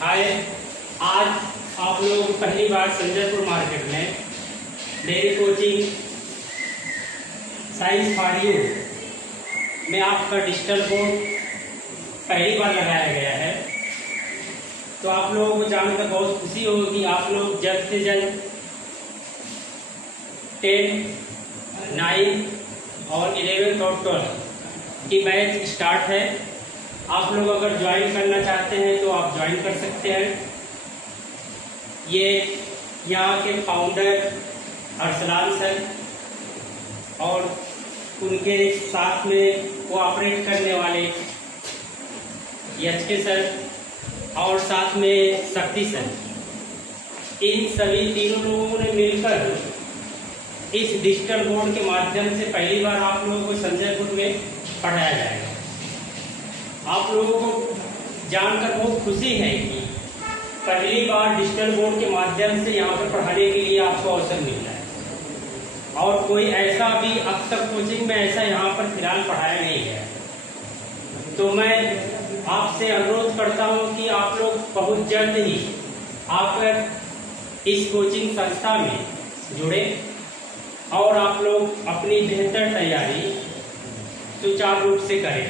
हाय, आज आप लोग पहली बार संजयपुर मार्केट में मेरी कोचिंग साइंस फॉर यू में आपका डिजिटल बोर्ड पहली बार लगाया गया है। तो आप लोगों को जानकर बहुत खुशी होगी। आप लोग जल्द से जल्द 10, 9 और 11 और 12 की बैच स्टार्ट है। आप लोग अगर ज्वाइन करना चाहते हैं तो आप ज्वाइन कर सकते हैं। ये यहाँ के फाउंडर अरसलान सर और उनके साथ में कोऑपरेट करने वाले एचके सर और साथ में शक्ति सर, इन सभी तीनों लोगों ने मिलकर इस डिजिटल बोर्ड के माध्यम से पहली बार आप लोगों को संजयपुर में पढ़ाया जाएगा। आप लोगों को जानकर बहुत खुशी है कि पहली बार डिजिटल बोर्ड के माध्यम से यहाँ पर पढ़ाने के लिए आपको अवसर मिल रहा है और कोई ऐसा भी अब तक कोचिंग में ऐसा यहाँ पर फिलहाल पढ़ाया नहीं है। तो मैं आपसे अनुरोध करता हूँ कि आप लोग बहुत जल्द ही आकर इस कोचिंग संस्था में जुड़े और आप लोग अपनी बेहतर तैयारी सुचारू रूप से करें।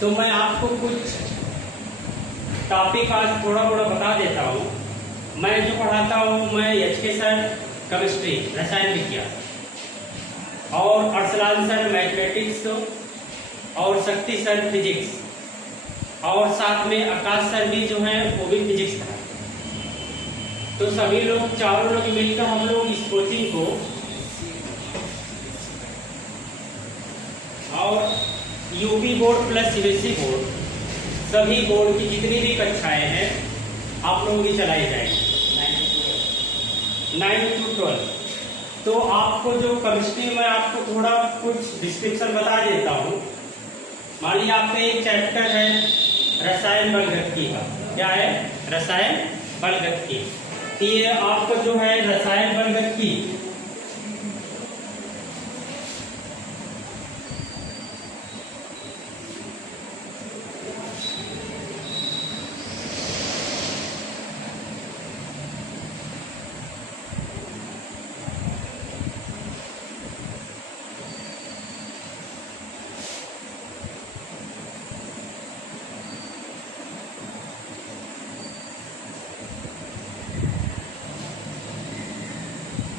तो मैं आपको कुछ टॉपिक आज थोड़ा बता देता हूँ। मैं जो पढ़ाता हूँ, मैं एचके सर केमिस्ट्री रसायन विज्ञान और अरसलान सर मैथमेटिक्स और शक्ति सर फिजिक्स और साथ में आकाश सर भी जो है वो भी फिजिक्स था। तो सभी लोग चारों लोग मिलकर हम लोग इस कोचिंग को और UP board plus CBSE board सभी बोर्ड की जितनी भी कक्षाएं हैं आप लोगों की चलाई जाएगी 9 to 12। तो आपको जो केमिस्ट्री में आपको थोड़ा कुछ डिस्क्रिप्शन बता देता हूँ। मान लीजिए आपका एक चैप्टर है रसायन बलगतिकी का। क्या है? रसायन बलगतिकी। तो ये आपको जो है रसायन बलगतिकी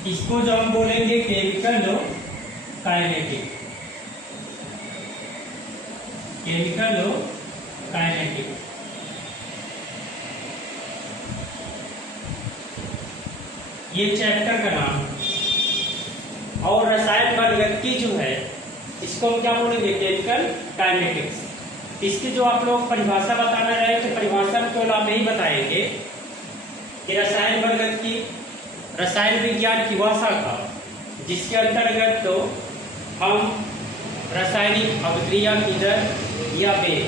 इसको जो हम बोलेंगे केमिकल काइनेटिक। केमिकल काइनेटिक ये चैप्टर का नाम। और रसायन बलगतिकी जो है इसको हम क्या बोलेंगे? Chemical kinetics. इसकी जो आप लोग परिभाषा बताना रहे तो परिभाषा में केवल आप यही बताएंगे कि रसायन बलगतिकी रसायन विज्ञान की वह शाखा जिसके अंतर्गत तो हम रासायनिक अभिक्रिया की दर या वेग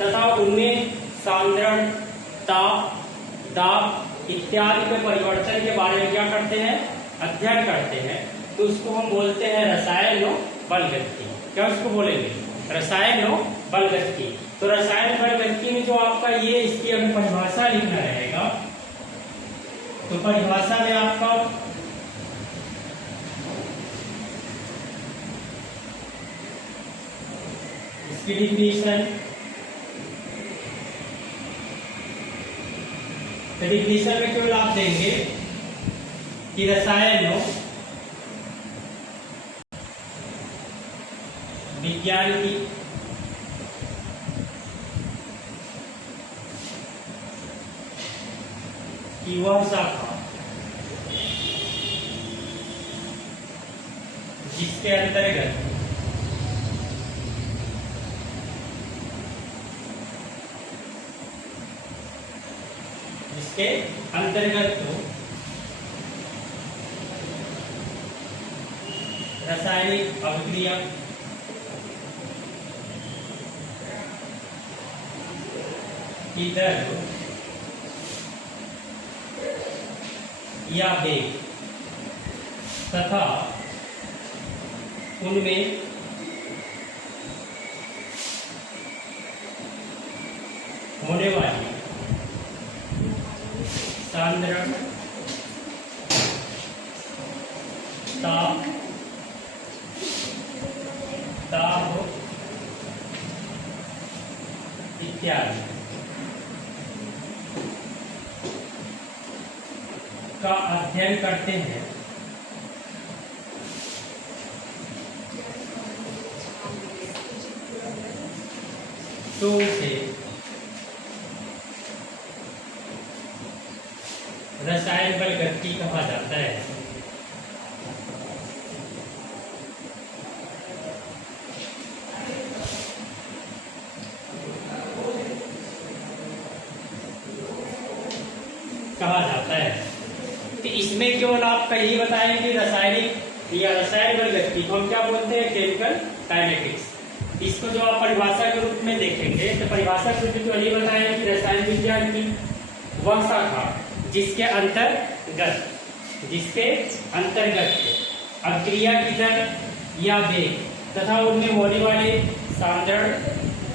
तथा उनमें सांद्रण, ताप, दाब इत्यादि के परिवर्तन के बारे में क्या करते हैं? अध्ययन करते हैं। तो उसको हम बोलते हैं रसायन बलगतिकी। क्या उसको बोलेंगे? रसायन बलगतिकी। तो रसायन बलगतिकी में जो आपका ये इसकी अगर परिभाषा लिखना रहेगा तो परिभाषा में आपका इसकी डिफिनीशन में केवल आप देंगे कि रसायन विज्ञान की वह शाखा जिसके अंतर्गत तो रासायनिक अभिक्रिया की दर या वेग तथा उनमें होने वाली सांद्रण, ताप, दाब इत्यादि का अध्ययन करते हैं तो उसे रसायन बल गति कहा जाता है। कहा जाता है कि इसमें केवल आपका यही बताएं कि रासायनिक या रसायन बल गति को हम क्या बोलते हैं, केमिकल काइनेटिक्स। इसको जो आप परिभाषा के रूप में देखेंगे तो परिभाषा के रूप में तो यही बताएं कि रसायन विज्ञान की वह शाखा जिसके अंतर्गत अभिक्रिया की दर या वेग तथा उनमें होने वाले सांद्रण,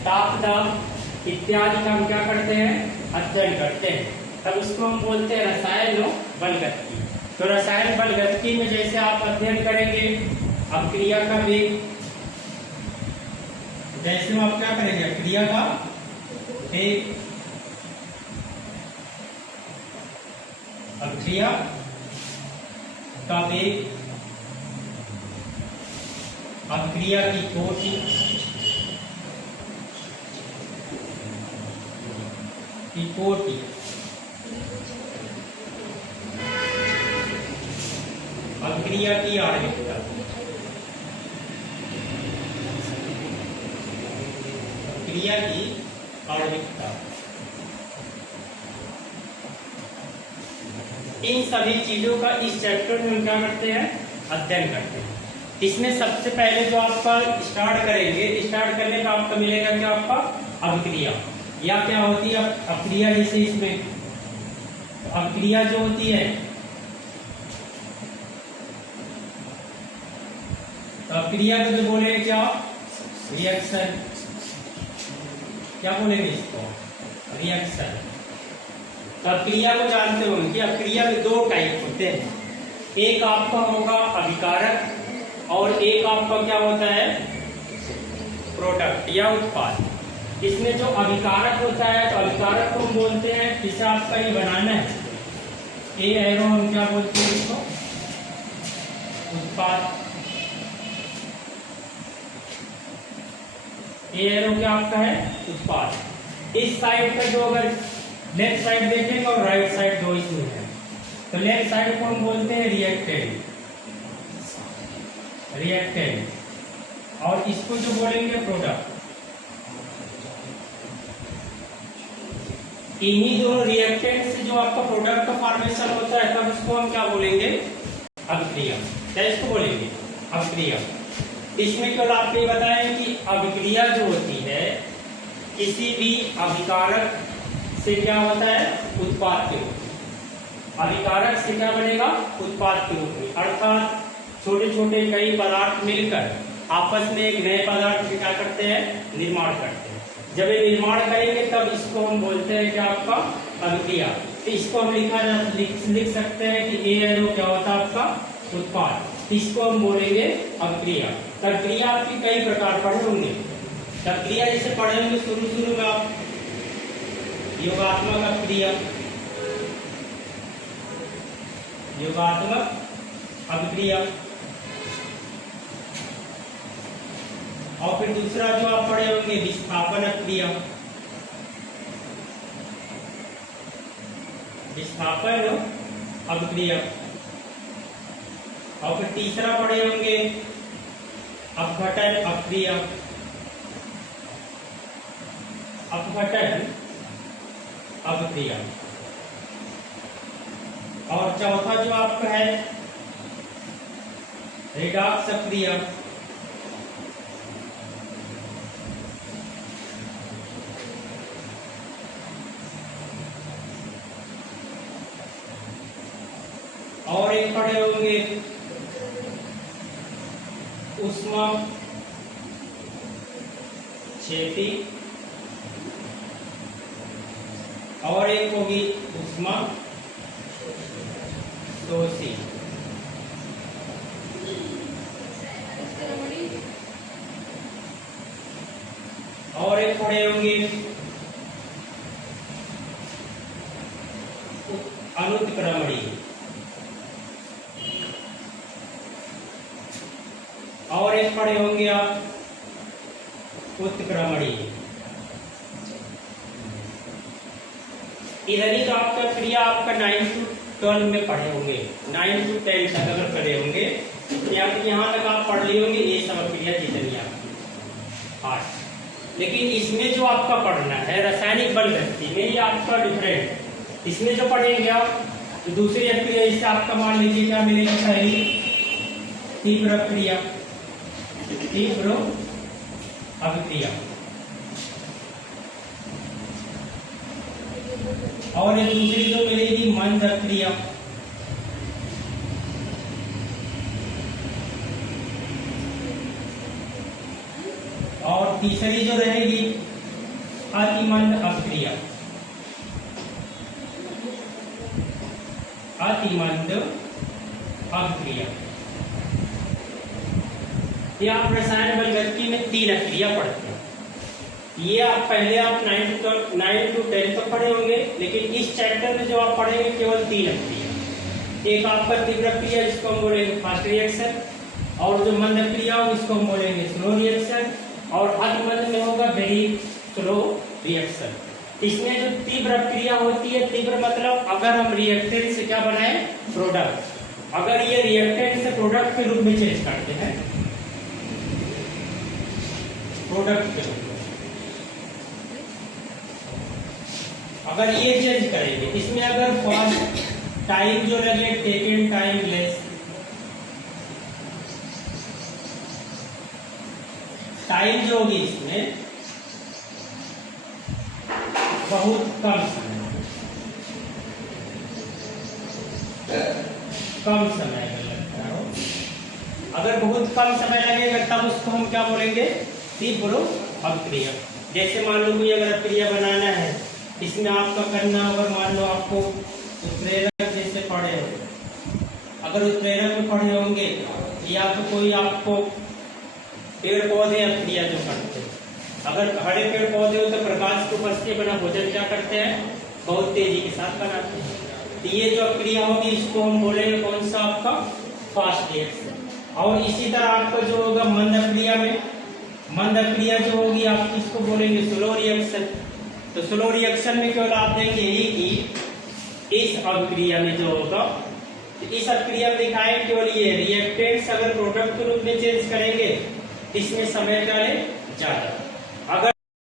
ताप, दाब इत्यादि का हम क्या करते हैं, अध्ययन करते हैं, तब उसको हम बोलते हैं रसायन बल गति। तो रसायन बल गति में जैसे आप अध्ययन करेंगे अभिक्रिया का वेग, जैसे हम आप क्या करेंगे अभिक्रिया का वेग, अभिक्रिया का वेग, अभिक्रिया की कोटि, अभिक्रिया की आणविकता, अभिक्रिया की आणविकता, इन सभी चीजों का इस चैप्टर में हम क्या करते हैं, अध्ययन करते हैं। इसमें सबसे पहले जो आपका स्टार्ट करने का आपका मिलेगा क्या, आपका अभिक्रिया या क्या होती है अभिक्रिया। जैसे इसमें अभिक्रिया जो होती है, तो अभिक्रिया को जो बोलेंगे क्या, रिएक्शन, क्या बोलेंगे इसको, रिएक्शन। तो अभिक्रिया को जानते होंगे कि अभिक्रिया में दो टाइप होते हैं, एक आपका होगा अभिकारक और एक आपका क्या होता है, प्रोडक्ट या उत्पाद। इसमें जो अभिकारक होता है, तो अभिकारक को हम बोलते हैं, जिसे आपका ये बनाना है ए एरो, हम क्या बोलते हैं इसको, उत्पाद। ए एरो क्या आपका है, उत्पाद। इस साइड का जो अगर लेफ्ट साइड देखेंगे और राइट साइड दो इसमें है, तो लेफ्ट साइड को हम बोलते हैं रिएक्टेंट, और इसको जो बोलेंगे प्रोडक्ट। इन्हीं दोनों रिएक्टेंट से जो आपका प्रोडक्ट का फॉर्मेशन होता है, तब उसको हम क्या बोलेंगे, अभिक्रिया। क्या इसको बोलेंगे, अभिक्रिया। इसमें केवल आप ये बताएं कि अभिक्रिया जो होती है किसी भी अभिकारक से क्या होता है, उत्पाद के रूप में। अभिकारक से क्या बनेगा, उत्पाद के रूप में। अर्थात छोटे छोटे कई पदार्थ मिलकर आपस में एक नए पदार्थ के क्या करते हैं, निर्माण करते हैं। जब ये निर्माण करेंगे तब इसको हम बोलते हैं कि आपका अभिक्रिया। तो इसको हम लिख सकते हैं कि ए एरो क्या होता है, आपका उत्पाद। इसको हम बोलेंगे अभिक्रिया। प्रक्रिया आपकी कई प्रकार पढ़े होंगे। प्रक्रिया जैसे पढ़ेंगे शुरू में आप योगात्मक अभिक्रिया, और फिर दूसरा जो आप पढ़े होंगे विस्थापन अभिक्रिया, और फिर तीसरा पढ़े होंगे अपघटन अभिक्रिया, और चौथा जो आपका है रिडॉक्स अभिक्रिया, और एक पढ़े होंगे ऊष्मा क्षेपी, और एक होगी ऊष्मा शोषी। और एक पढ़े होंगे अनुत्क्रमणी। और एक पढ़े होंगे आप उत्क्रमणी। इधर ही तो आपका क्रिया आपका 9 to 12 में पढ़े होंगे, 9 to 10 तक अगर पढ़े होंगे यहाँ तक आप पढ़ लिए होंगे ये सब क्रिया जितनी आपकी 8। लेकिन इसमें जो आपका पढ़ना है रासायनिक बल गति में ये आपका डिफरेंट। इसमें जो पढ़ेंगे आप तो दूसरी क्रिया इससे आपका मान लीजिए क्या मिलेगा, पहली तीव्र क्रिया, तीव्र अभिक्रिया, और एक दूसरी जो मिलेगी मंद क्रिया, और तीसरी जो रहेगी अतिमंद अभिक्रिया, अतिमंद अभिक्रिया। ये आप रसायन बल गति में 3 क्रिया पढ़ते हैं। ये आप पहले आप 9 to 10 तक पढ़े होंगे, लेकिन इस चैप्टर में जो आप पढ़ेंगे केवल 3 क्रिया। एक आपका तीव्र क्रिया जिसको हम बोलेंगे फास्ट रिएक्शन, और जो मंद क्रिया हो इसको हम बोलेंगे स्लो रिएक्शन, और अतिमंद में होगा वेरी स्लो रिएक्शन। इसमें जो तीव्र क्रिया होती है, तीव्र मतलब अगर हम रिएक्टेंट से क्या बनाए प्रोडक्ट, अगर ये रिएक्टेंट से प्रोडक्ट के रूप में चेंज करते हैं, प्रोडक्ट के रूप में अगर ये चेंज करेंगे, इसमें अगर फर्स्ट टाइम जो लगे टेकन टाइम लेस, टाइम जो होगी इसमें बहुत कम समय में लगता हो। अगर बहुत कम समय लगेगा तब उसको हम क्या बोलेंगे, तीव्र अभिक्रिया। जैसे मान लो कोई अगर अभिक्रिया बनाना है, इसमें आपका करना अगर मान लो आपको उत्प्रेरक जैसे पढ़े हो, अगर उत्प्रेरक में पढ़े होंगे, या तो कोई आपको पेड़ पौधे अभिक्रिया जो करते हैं, अगर हरे पेड़ पौधे हो तो प्रकाश को उपस्थित बना भोजन क्या करते हैं, बहुत तेजी के साथ बनाते हैं। तो ये जो अभिक्रिया होगी इसको हम बोलेंगे कौन सा आपका फास्ट रिएक्शन। और इसी तरह आपका जो होगा मंद अभिक्रिया में, मंद अभिक्रिया जो होगी आप इसको बोलेंगे स्लो रिएक्शन। तो स्लो रिएक्शन में केवल आप देंगे यही कि इस अभिक्रिया में जो होगा, इस अभिक्रिया में दिखाए केवल ये रिएक्टेंट्स अगर प्रोडक्ट के रूप में चेंज करेंगे, इसमें समय क्या है ज्यादा।